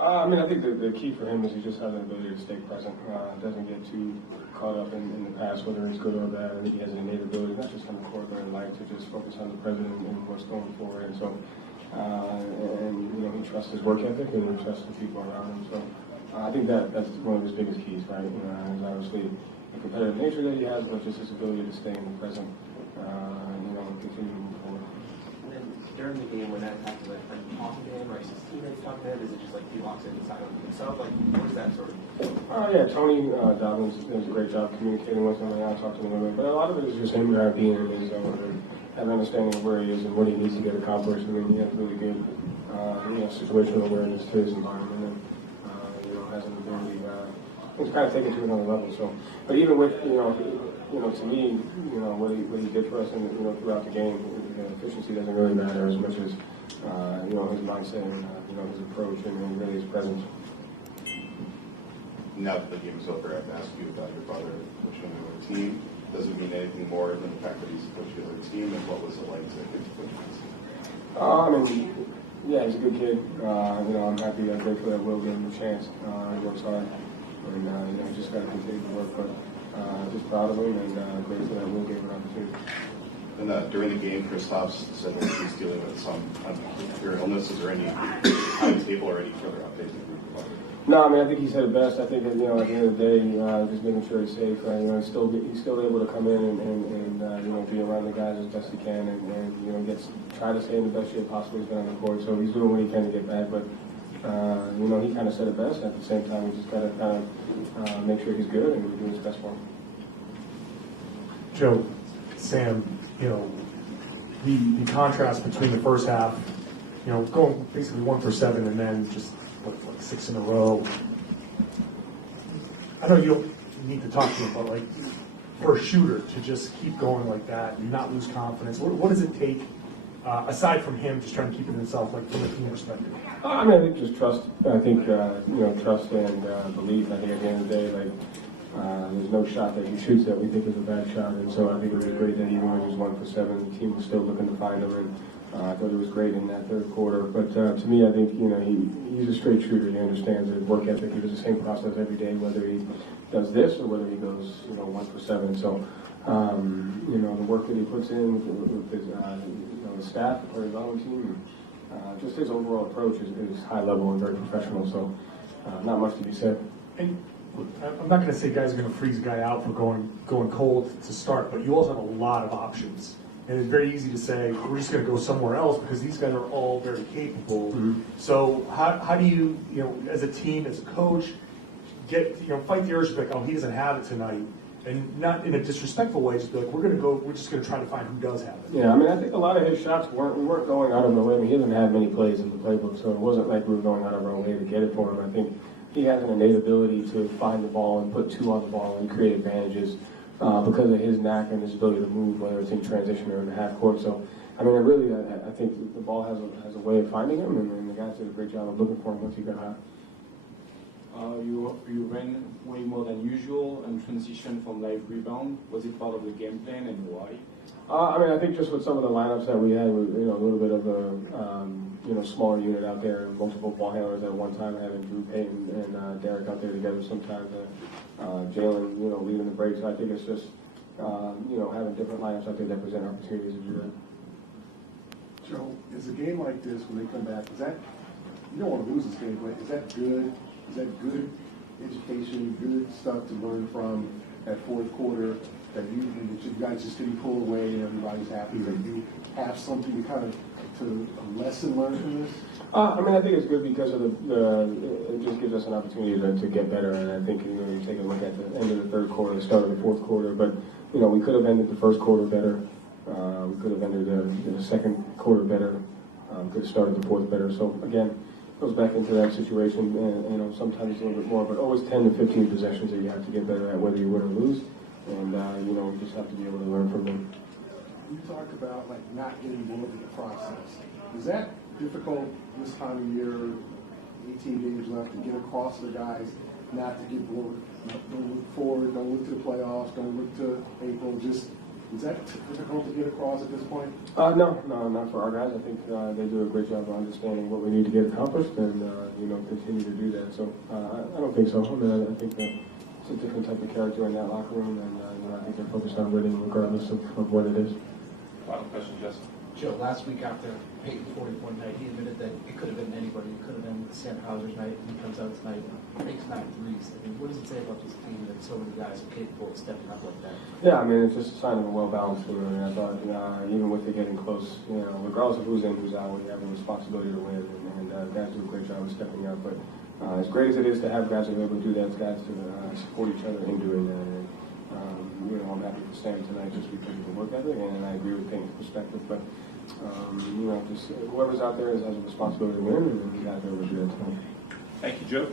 I mean, I think the key for him is he just has an ability to stay present. Doesn't get too caught up in the past, whether he's good or bad. I think he has an innate ability, not just on the court, but in life, to just focus on the present and what's going forward. And so, he trusts his work ethic and he trusts the people around him. So, I think that's one of his biggest keys, right? Is obviously the competitive nature that he has, but just his ability to stay in the present, and continue to move forward. And then during the game, when that happened, like talking to him, or his teammates talking to him, is it just like he walks in and signs on himself? Like, what is that sort of? Yeah, Tony Dobbins does a great job communicating with him, and I'll talk to him a little bit. But a lot of it is just him being in his zone and having an understanding of where he is and what he needs to get accomplished. I mean, he has really good, situational awareness to his environment, and has an ability to kind of take it to another level. So, but even with to me, what he did for us, and throughout the game, the efficiency doesn't really matter as much as his mindset and his approach and really his presence. Now that the game is over, I have to ask you about your brother coaching another team. Does it mean anything more than the fact that he's coaching another team, and what was it like to get to coach this team? I mean, yeah, he's a good kid. I'm happy, I'm grateful that Will gave him a chance. He works hard, and just got to continue to work. But just proud of him and grateful that Will gave him an opportunity. And during the game, Kristaps said that he's dealing with some unfair illness. Is there any timetable or any further updates that we can provide? No, I mean, I think he said it best. I think that, at the end of the day, just making sure he's safe. He's still able to come in and be around the guys as best he can and try to stay in the best shape possible he's been on the court. So he's doing what he can to get back. But, he kind of said it best. At the same time, we just got to kind of make sure he's good and we're doing his best for him. Joe, Sam, the contrast between the first half, going basically 1 for 7 and then just like 6 in a row. I know you don't need to talk to him, but like for a shooter to just keep going like that and not lose confidence, what does it take aside from him just trying to keep it himself, like from a team perspective? I mean, I think just trust. I think trust and belief. I think at the end of the day, there's no shot that he shoots that we think is a bad shot, and so I think it was great that even when he was 1 for 7, the team was still looking to find him, and I thought it was great in that third quarter. But to me, I think he's a straight shooter. He understands his work ethic. He does the same process every day, whether he does this or whether he goes 1 for 7. So the work that he puts in with his staff, the his own team, just his overall approach is high level and very professional. So not much to be said. And I'm not going to say guys are going to freeze a guy out for going cold to start, but you also have a lot of options. And it's very easy to say, we're just going to go somewhere else because these guys are all very capable. Mm-hmm. So how do you, as a team, as a coach, fight the urge to be like, oh, he doesn't have it tonight. And not in a disrespectful way, just be like, we're just going to try to find who does have it. Yeah, I mean, I think a lot of his shots we weren't going out of our way. I mean, he hasn't had many plays in the playbook, so it wasn't like we were going out of our way to get it for him. I think he has an innate ability to find the ball and put 2 on the ball and create advantages because of his knack and his ability to move, whether it's in transition or in the half court. So, I mean, I think the ball has a way of finding him, and the guys did a great job of looking for him once he got hot. You ran way more than usual and transition from live rebound. Was it part of the game plan, and why? I mean, I think just with some of the lineups that we had, a little bit of a smaller unit out there, multiple ball handlers at one time, having Drew Payton and Derek out there together sometimes, Jalen, leading the break. So I think it's just, having different lineups out there that present opportunities to do that. Joe, is a game like this, when they come back, is that, you don't want to lose this game, but is that good? Is that good education, good stuff to learn from that fourth quarter that you guys just didn't pull away and everybody's happy? That you have something a lesson learned from this? I mean, I think it's good because of it just gives us an opportunity to get better. And I think you take a look at the end of the third quarter, the start of the fourth quarter, but we could have ended the first quarter better. We could have ended the second quarter better. Could have started the fourth better. So again, goes back into that situation, and sometimes a little bit more, but always 10 to 15 possessions that you have to get better at, whether you win or lose, and you just have to be able to learn from them. You talked about not getting bored in the process. Is that difficult this time of year? 18 games left to get across the guys, not to get bored. Don't look forward. Don't look to the playoffs. Don't look to April. Just Is that difficult to get across at this point? No, not for our guys. I think they do a great job of understanding what we need to get accomplished and, continue to do that. So I don't think so. I mean, I think that it's a different type of character in that locker room, and I think they're focused on winning regardless of what it is. Final question, Justin. Joe, last week after Peyton's 40-point night, he admitted that it could have been anybody. It could have been Sam Hauser's night, and he comes out tonight and makes 9 threes. I mean, what does it say about this team that so many guys are capable of stepping up like that? Yeah, I mean, it's just a sign of a well-balanced team. I mean, I thought, even with it getting close, regardless of who's in, who's out, we have a responsibility to win, and guys do a great job of stepping up. But as great as it is to have guys who are able to do that, it's guys to support each other in doing that. And, I'm happy for Sam tonight just because of the work ethic, and I agree with Payne's perspective. But, just whoever's out there has a responsibility to win, and the guys are able to do that tonight. Thank you, Joe.